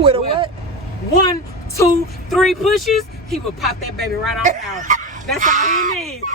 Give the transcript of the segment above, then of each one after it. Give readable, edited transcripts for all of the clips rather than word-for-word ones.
With a what? 1, 2, 3 pushes, he would pop that baby right on out. That's all he needs.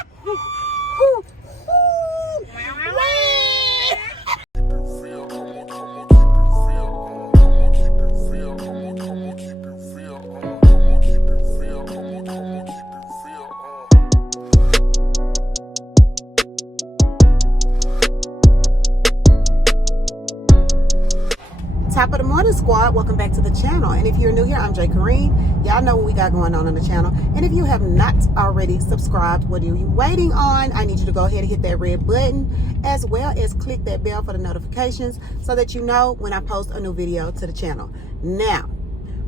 Top of the morning, squad. Welcome back to the channel. And if you're new here, I'm Corine. Y'all know what we got going on the channel. And if you have not already subscribed, what are you waiting on? I need you to go ahead and hit that red button, as well as click that bell for the notifications so that you know when I post a new video to the channel. Now,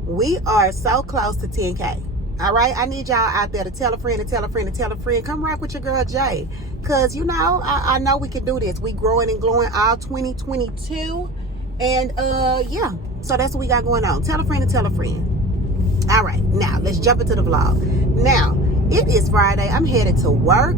we are so close to 10K. All right, I need y'all out there to tell a friend, to tell a friend, to tell a friend. Come rock with your girl Jay, because you know I know we can do this. We growing and glowing all 2022. And yeah, so that's what we got going on. Tell a friend to tell a friend. All right, now let's jump into the vlog. Now it is Friday. I'm headed to work.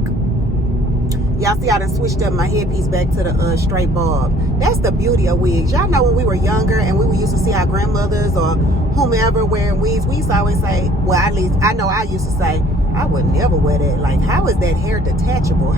Y'all see I done switched up my headpiece back to the straight bob. That's the beauty of wigs. Y'all know when we were younger and we used to see our grandmothers or whomever wearing wigs, we used to always say, well, at least I know I used to say, I would never wear that. Like, how is that hair detachable?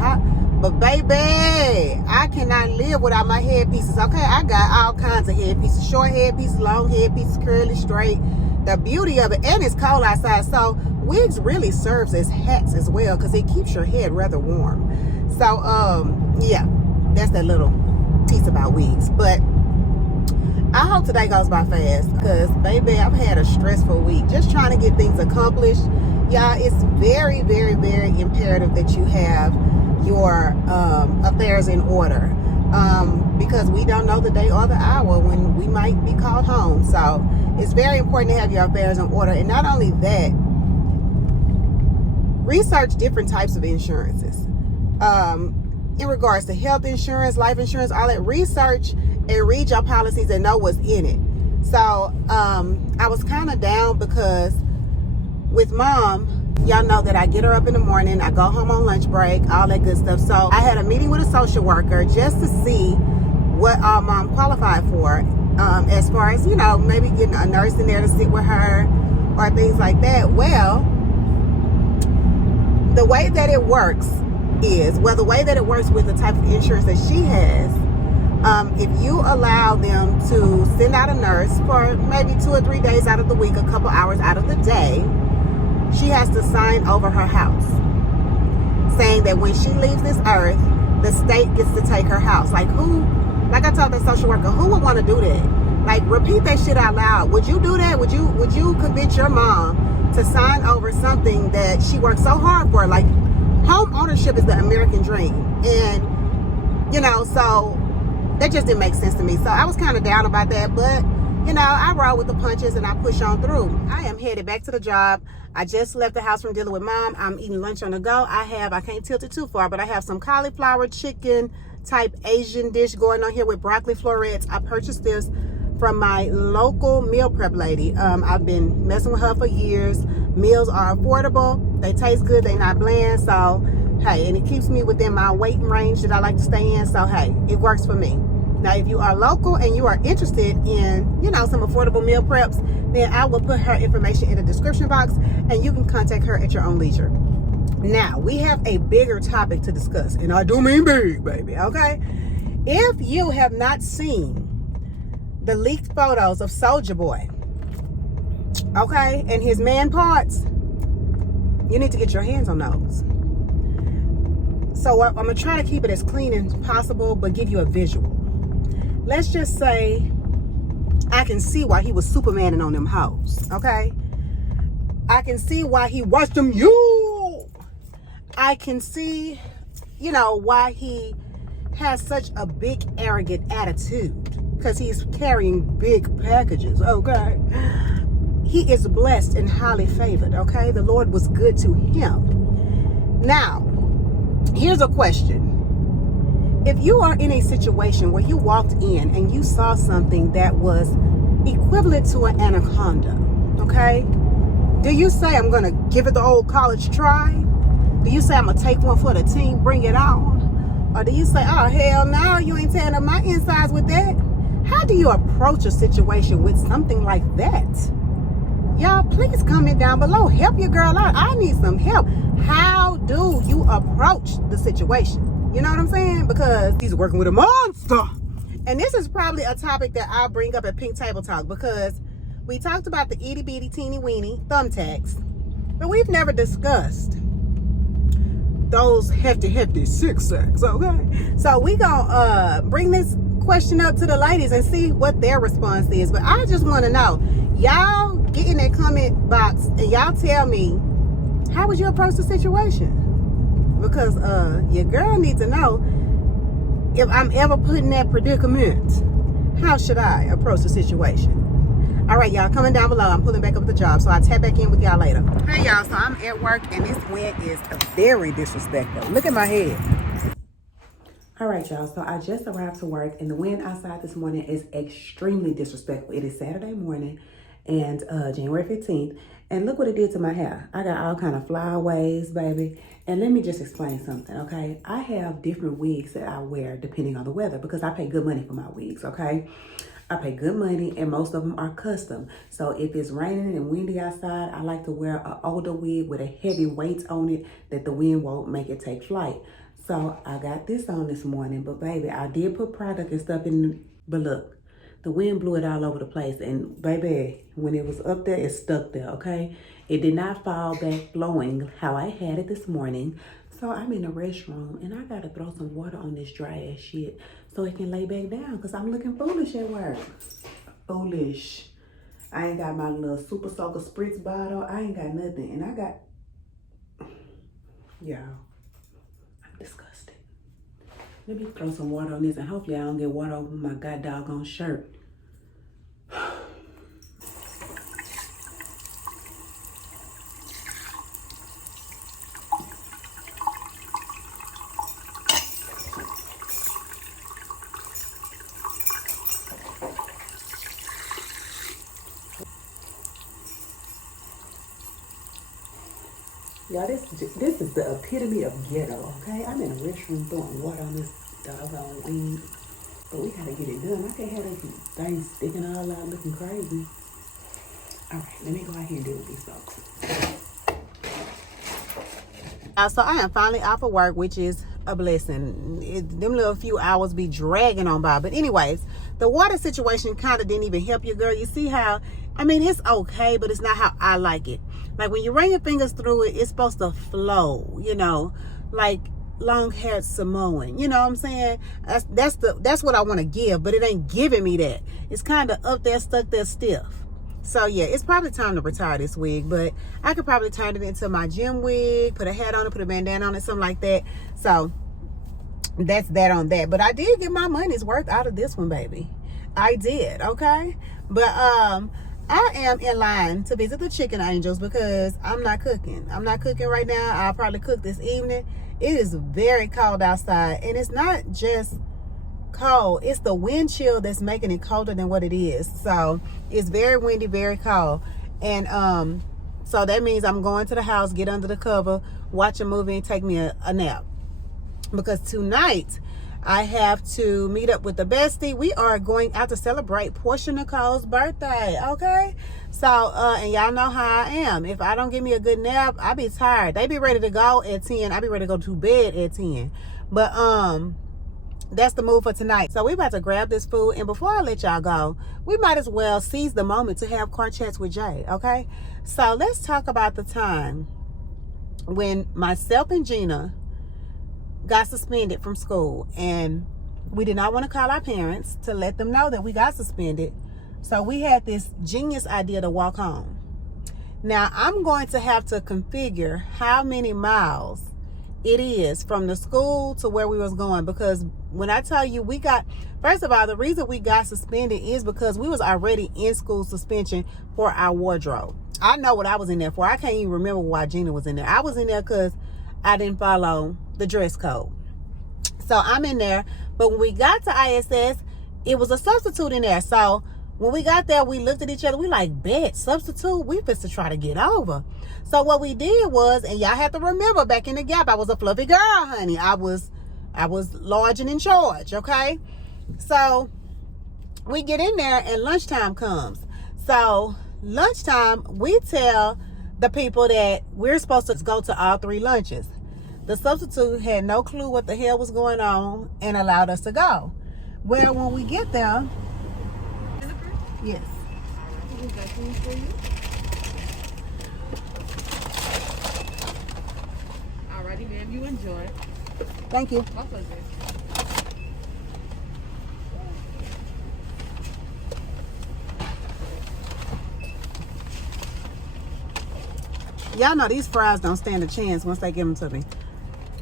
But baby, I cannot live without my headpieces. Okay, I got all kinds of headpieces. Short headpieces, long headpieces, curly, straight. The beauty of it, and it's cold outside, so wigs really serves as hats as well because it keeps your head rather warm. So, yeah, that's that little piece about wigs. But I hope today goes by fast because, baby, I've had a stressful week just trying to get things accomplished. Y'all, it's very, very, very imperative that you have your affairs in order because we don't know the day or the hour when we might be called home. So it's very important to have your affairs in order. And not only that, research different types of insurances in regards to health insurance, life insurance, all that. Research and read your policies and know what's in it. So I was kind of down because with mom, y'all know that I get her up in the morning, I go home on lunch break, all that good stuff. So I had a meeting with a social worker just to see what mom qualified for, as far as, you know, maybe getting a nurse in there to sit with her or things like that. Well, the way that it works is, the way that it works with the type of insurance that she has, if you allow them to send out a nurse for maybe 2 or 3 days out of the week, a couple hours out of the day, she has to sign over her house saying that when she leaves this earth, the state gets to take her house. Like I told that social worker, who would want to do that? Like, repeat that shit out loud. Would you do that? Would you convince your mom to sign over something that she worked so hard for? Like, home ownership is the American dream. And, you know, so that just didn't make sense to me. So I was kind of down about that, but you know, I roll with the punches and I push on through. I am headed back to the job. I just left the house from dealing with mom. I'm eating lunch on the go. I can't tilt it too far, but I have some cauliflower chicken type Asian dish going on here with broccoli florets. I purchased this from my local meal prep lady. I've been messing with her for years. Meals are affordable. They taste good. They're not bland. So, hey, and it keeps me within my weight range that I like to stay in. So, hey, it works for me. Now, if you are local and you are interested in, you know, some affordable meal preps, then I will put her information in the description box and you can contact her at your own leisure. Now, we have a bigger topic to discuss, and I do mean big, baby, okay? If you have not seen the leaked photos of Soulja Boy, okay, and his man parts, you need to get your hands on those. So I'm going to try to keep it as clean as possible, but give you a visual. Let's just say I can see why he was Supermaning on them hoes, okay? I can see why he watched them I can see, you know, why he has such a big arrogant attitude, because he's carrying big packages, okay? He is blessed and highly favored, okay? The Lord was good to him. Now, here's a question. If you are in a situation where you walked in and you saw something that was equivalent to an anaconda, okay? Do you say, I'm going to give it the old college try? Do you say, I'm going to take one for the team, bring it on? Or do you say, oh, hell no, you ain't tearing up my insides with that? How do you approach a situation with something like that? Y'all, please comment down below. Help your girl out. I need some help. How do you approach the situation? You know what I'm saying? Because he's working with a monster. And this is probably a topic that I'll bring up at Pink Table Talk, because we talked about the itty bitty teeny weeny thumbtacks, but we've never discussed those hefty six sacks, okay? So we gonna bring this question up to the ladies and see what their response is. But I just want to know, y'all get in that comment box and y'all tell me, how would you approach the situation? Because your girl needs to know, if I'm ever put in that predicament, how should I approach the situation? All right, y'all, comment down below. I'm pulling back up the job, so I'll tap back in with y'all later. Hey, y'all, so I'm at work, and this wind is very disrespectful. Look at my head. All right, y'all, so I just arrived to work, and the wind outside this morning is extremely disrespectful. It is Saturday morning, and January 15th, and look what it did to my hair. I got all kind of flyaways, baby. And let me just explain something, okay? I have different wigs that I wear depending on the weather, because I pay good money for my wigs, okay? I pay good money, and most of them are custom. So if it's raining and windy outside, I like to wear an older wig with a heavy weight on it that the wind won't make it take flight. So I got this on this morning, but baby, I did put product and stuff in, but look, the wind blew it all over the place. And baby, when it was up there, it stuck there, okay? It did not fall back flowing how I had it this morning. So I'm in the restroom, and I gotta throw some water on this dry ass shit so it can lay back down, because I'm looking foolish at work. Foolish. I ain't got my little super soaker spritz bottle. I ain't got nothing. And I got, y'all, I'm disgusted. Let me throw some water on this, and hopefully I don't get water over my god doggone shirt. Y'all, this is the epitome of ghetto, okay? I'm in a restroom throwing water on this doggone weed, but we gotta get it done. I can't have these things sticking all out looking crazy. All right, let me go out here and deal with these folks. So I am finally off of work, which is a blessing. Them little few hours be dragging on by. But anyways, the water situation kind of didn't even help your girl. You see how, I mean, it's okay, but it's not how I like it. Like when you run your fingers through it, it's supposed to flow, you know, like long-haired Samoan. You know what I'm saying? That's what I want to give, but it ain't giving me that. It's kind of up there, stuck there stiff. So yeah, it's probably time to retire this wig, but I could probably turn it into my gym wig, put a hat on it, put a bandana on it, something like that. So that's that on that. But I did get my money's worth out of this one, baby. I did, okay? But I am in line to visit the Chicken Angels because I'm not cooking. I'm not cooking right now. I'll probably cook this evening. It is very cold outside, and it's not just cold, it's the wind chill that's making it colder than what it is. So it's very windy, very cold, and so that means I'm going to the house, get under the cover, watch a movie, and take me a nap, because tonight I have to meet up with the bestie. We are going out to celebrate Porschia Nicole's birthday, okay? So and y'all know how I am. If I don't give me a good nap, I be tired. They be ready to go at 10. I be ready to go to bed at 10. But that's the move for tonight. So we about to grab this food, and before I let y'all go, we might as well seize the moment to have car chats with Jay, okay? So let's talk about the time when myself and Gina got suspended from school, and we did not want to call our parents to let them know that we got suspended. So we had this genius idea to walk home. Now I'm going to have to configure how many miles it is from the school to where we was going, because when I tell you we got, first of all, the reason we got suspended is because we was already in school suspension for our wardrobe. I know what I was in there for. I can't even remember why Gina was in there. I was in there because I didn't follow the dress code. So I'm in there. But when we got to ISS, it was a substitute in there. So when we got there, we looked at each other. We like, bet, substitute? We supposed to try to get over. So what we did was, and y'all have to remember, back in the Gap, I was a fluffy girl, honey. I was large and in charge, okay? So we get in there and lunchtime comes. So lunchtime, we tell the people that we're supposed to go to all 3 lunches. The substitute had no clue what the hell was going on and allowed us to go. Well, when we get there, yes. Alrighty, ma'am. You enjoy. Thank you. My pleasure. Y'all know these fries don't stand a chance once they give them to me.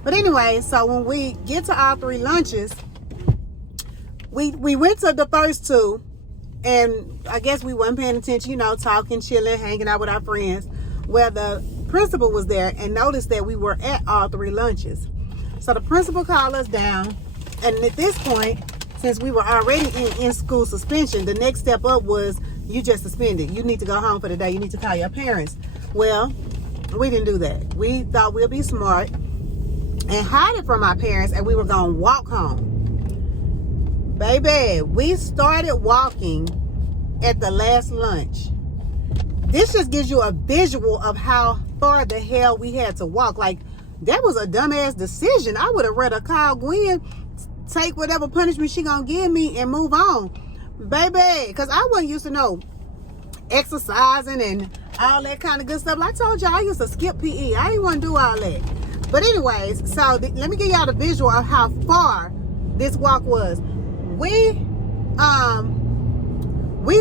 But anyway, so when we get to all 3 lunches, we went to the first 2, and I guess we weren't paying attention, you know, talking, chilling, hanging out with our friends. Well, the principal was there and noticed that we were at all 3 lunches. So the principal called us down, and at this point, since we were already in school suspension, the next step up was, you just suspended. You need to go home for the day. You need to call your parents. Well, we didn't do that. We thought we'll be smart and hide it from our parents, and we were going to walk home. Baby, we started walking at the last lunch. This just gives you a visual of how far the hell we had to walk. Like, that was a dumbass decision. I would have rather call Gwen, take whatever punishment she gonna give me, and move on. Baby, because I wasn't used to no exercising and all that kind of good stuff. I told y'all I used to skip PE. I didn't want to do all that. But anyways, so let me give y'all the visual of how far this walk was. We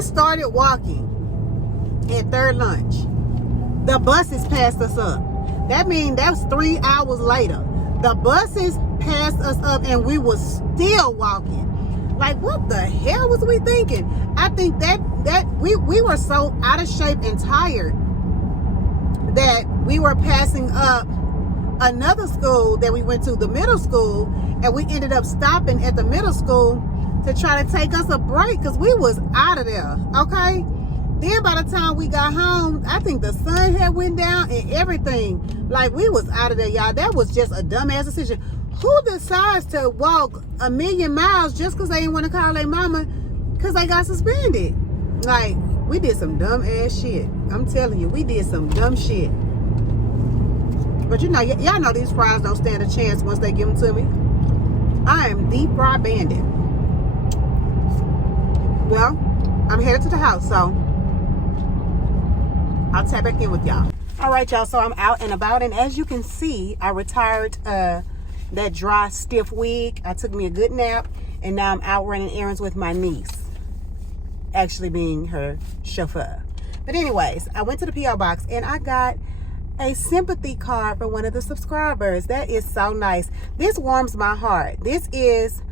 started walking at 3rd lunch. The buses passed us up. That means that's 3 hours later. The buses passed us up and we were still walking. Like, what the hell was we thinking? I think that we were so out of shape and tired that we were passing up another school that we went to, the middle school, and we ended up stopping at the middle school to try to take us a break because we was out of there, okay? Then by the time we got home, I think the sun had went down and everything. Like, we was out of there, y'all. That was just a dumbass decision. Who decides to walk 1,000,000 miles just because they didn't want to call their mama because they got suspended? Like, we did some dumb ass shit. I'm telling you, we did some dumb shit. But you know, y'all know these fries don't stand a chance once they give them to me. I am deep fry bandit. Well, I'm headed to the house, so I'll tap back in with y'all. All right, y'all, so I'm out and about, and as you can see, I retired that dry, stiff wig. I took me a good nap, and now I'm out running errands with my niece, actually being her chauffeur. But anyways, I went to the P.O. box, and I got a sympathy card for one of the subscribers. That is so nice. This warms my heart. This is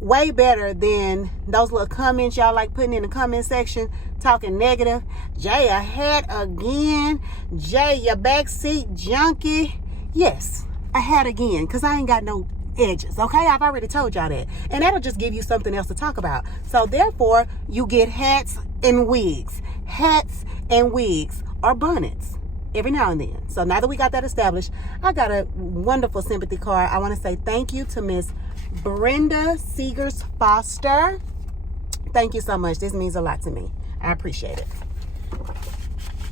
way better than those little comments y'all like putting in the comment section talking negative. Jay, a hat again. Jay, your backseat junkie. Yes, a hat again, because I ain't got no edges, okay? I've already told y'all that. And that'll just give you something else to talk about. So therefore, you get hats and wigs. Hats and wigs or bonnets every now and then. So now that we got that established, I got a wonderful sympathy card. I want to say thank you to Miss Brenda Seegers Foster. Thank you so much. This means a lot to me. I appreciate it.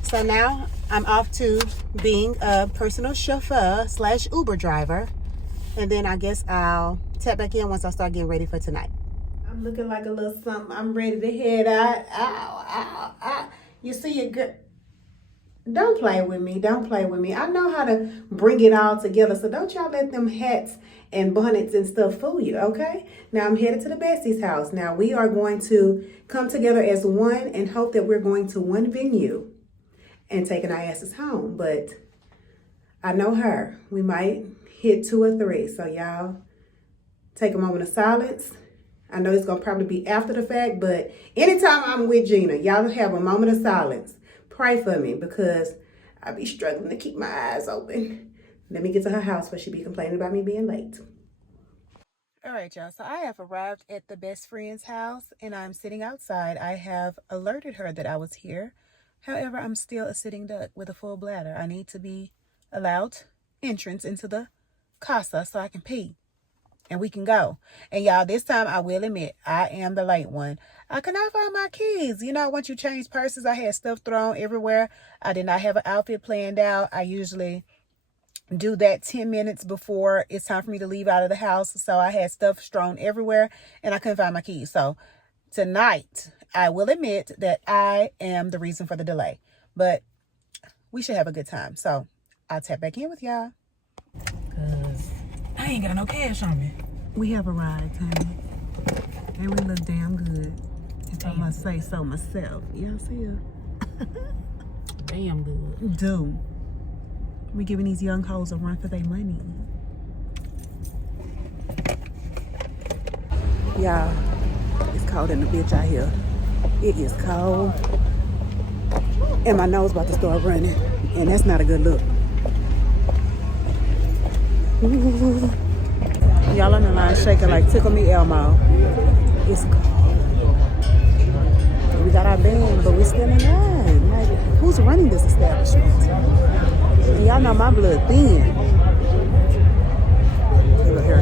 So now I'm off to being a personal chauffeur / Uber driver. And then I guess I'll tap back in once I start getting ready for tonight. I'm looking like a little something. I'm ready to head out. Ow, ow, ow. You see your girl. Don't play with me. Don't play with me. I know how to bring it all together. So don't y'all let them hats and bonnets and stuff fool you, okay? Now I'm headed to the bestie's house. Now we are going to come together as one and hope that we're going to one venue and taking our asses home. But I know her. We might hit 2 or 3. So y'all take a moment of silence. I know it's going to probably be after the fact, but anytime I'm with Gina, y'all have a moment of silence. Pray for me because I be struggling to keep my eyes open. Let me get to her house before she be complaining about me being late. All right, y'all. So I have arrived at the best friend's house and I'm sitting outside. I have alerted her that I was here. However, I'm still a sitting duck with a full bladder. I need to be allowed entrance into the casa so I can pee. and we can go. And y'all, this time I will admit, I am the late one. I could not find my keys. You know, once you change purses, I had stuff thrown everywhere. I did not have an outfit planned out. I usually do that 10 minutes before it's time for me to leave out of the house. So I had stuff strewn everywhere and I couldn't find my keys. So tonight, I will admit that I am the reason for the delay. But we should have a good time. So I'll tap back in with y'all. Cause I ain't got no cash on me. We have arrived, honey. And we look damn good. If I must say so myself. Y'all see her? Damn good. Dude. We giving these young hoes a run for their money. Y'all, it's cold in the bitch out here. It is cold. And my nose about to start running. And that's not a good look. Ooh. Y'all on the line shaking like Tickle Me Elmo. It's cold. We got our band, but we're still in line. Like, who's running this establishment? And y'all know my blood thin. Look here,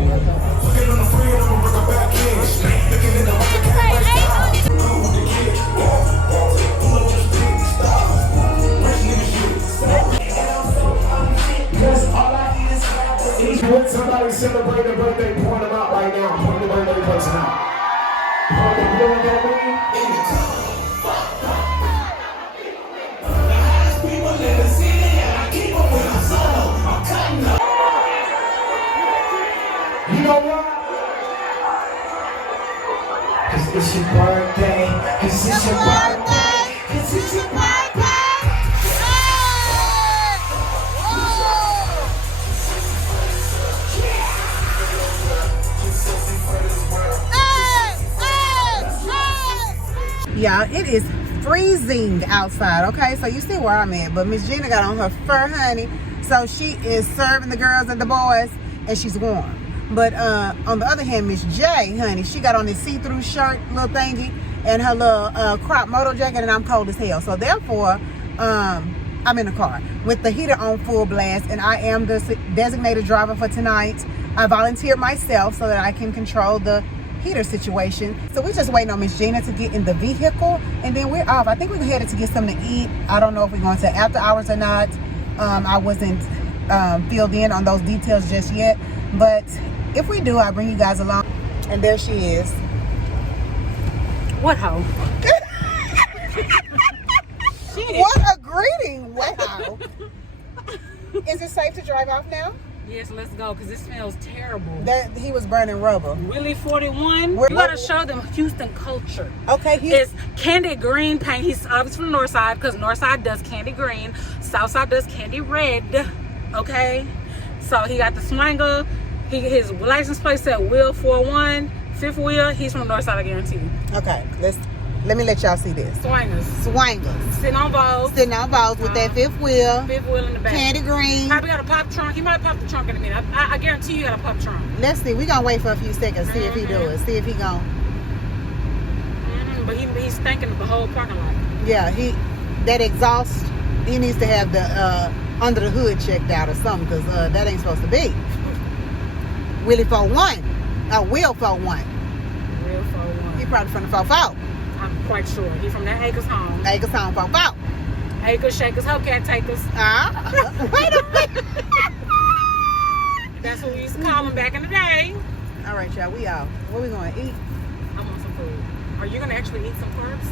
When somebody celebrate a birthday, point them out right now. Point the birthday person out. Point the blood that way. You know what? Cause it's your birthday. Cause it's your birthday. Cause it's your birthday. Y'all, it is freezing outside, okay? So you see where I'm at. But Miss Gina got on her fur, honey. So she is serving the girls and the boys, and she's warm. But on the other hand, Miss J, honey, she got on this see-through shirt, little thingy, and her little crop moto jacket, and I'm cold as hell. So therefore, I'm in the car with the heater on full blast, and I am the designated driver for tonight. I volunteered myself so that I can control the heater situation. So we're just waiting on Miss Gina to get in the vehicle, and then we're off. I think we're headed to get something to eat. I don't know if we're going to after hours or not. I wasn't filled in on those details just yet, but if we do, I'll bring you guys along. And there she is. What hoe? What a greeting! Wow. Is it safe to drive off now? Yes, let's go, because it smells terrible. That he was burning rubber. Willie 41. You gotta show them Houston culture. Okay, it's candy green paint. He's obviously from the north side, because north side does candy green, south side does candy red. Okay, so he got the swanger. His license plate said Will 41, fifth wheel. He's from the north side, I guarantee you. Okay, let me let y'all see this. Swangers. Sitting on balls with that fifth wheel. Fifth wheel in the back. Candy green. Probably got a pop trunk. He might pop the trunk in a minute. I guarantee you got a pop trunk. Let's see. We're going to wait for a few seconds, see if he do it. See if he going. But he's thinking the whole parking lot. Yeah, that exhaust, he needs to have the under the hood checked out or something, because that ain't supposed to be. Willie 41. Will 41. Will 41. He probably from the 44. I'm quite sure. He from that Acres home. Acres home 44. Acres, Shakers, Hellcat Takers. Wait a minute. That's what we used to call them back in the day. All right, y'all, we out. What we going to eat? I want some food. Are you going to actually eat some carbs?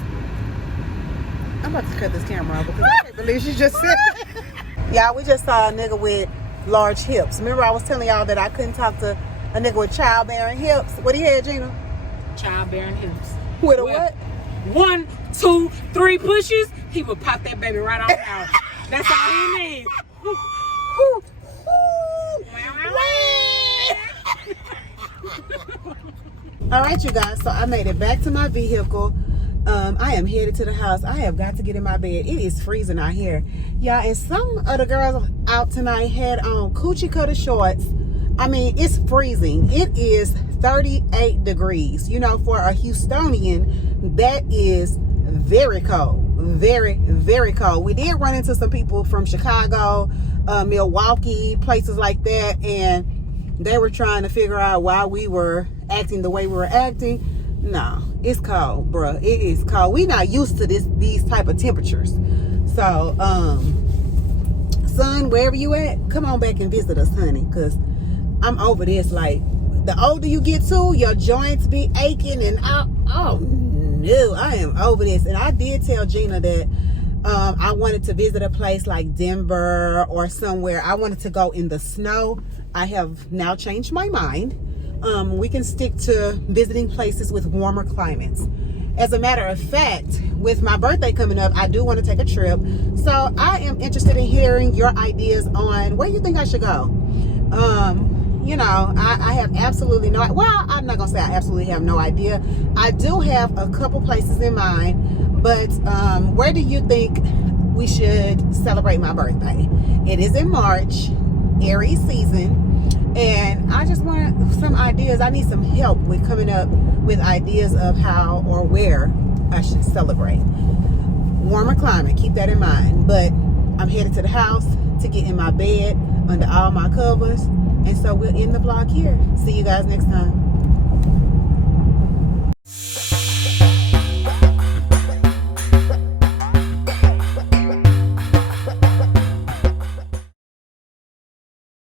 I'm about to cut this camera off because I can't believe she just said that. Y'all, we just saw a nigga with large hips. Remember I was telling y'all that I couldn't talk to a nigga with childbearing hips? What he had, Gina? Childbearing hips. With a what? 1, 2, 3 pushes, he would pop that baby right on out. That's all he needs. All right, you guys, so I made it back to my vehicle. I am headed to the house. I have got to get in my bed. It is freezing out here, y'all, and some of the girls out tonight had on coochie cutter shorts. I mean, it's freezing. It is 38 degrees. You know, for a Houstonian, that is very cold. Very, very cold. We did run into some people from Chicago, Milwaukee, places like that, and they were trying to figure out why we were acting the way we were acting. No, it's cold, bruh. It is cold. We not used to these type of temperatures. So, son, wherever you at, come on back and visit us, honey, because I'm over this. Like, the older you get too, your joints be aching, and oh no, I am over this. And I did tell Gina that I wanted to visit a place like Denver or somewhere. I wanted to go in the snow. I have now changed my mind. We can stick to visiting places with warmer climates. As a matter of fact, with my birthday coming up, I do want to take a trip. So I am interested in hearing your ideas on where you think I should go. You know, I have absolutely no, well, I'm not gonna say I absolutely have no idea. I do have a couple places in mind, but where do you think we should celebrate my birthday? It is in March, Aries season, and I just want some ideas. I need some help with coming up with ideas of how or where I should celebrate. Warmer climate, keep that in mind. But I'm headed to the house to get in my bed under all my covers. And so we'll end the vlog here. See you guys next time.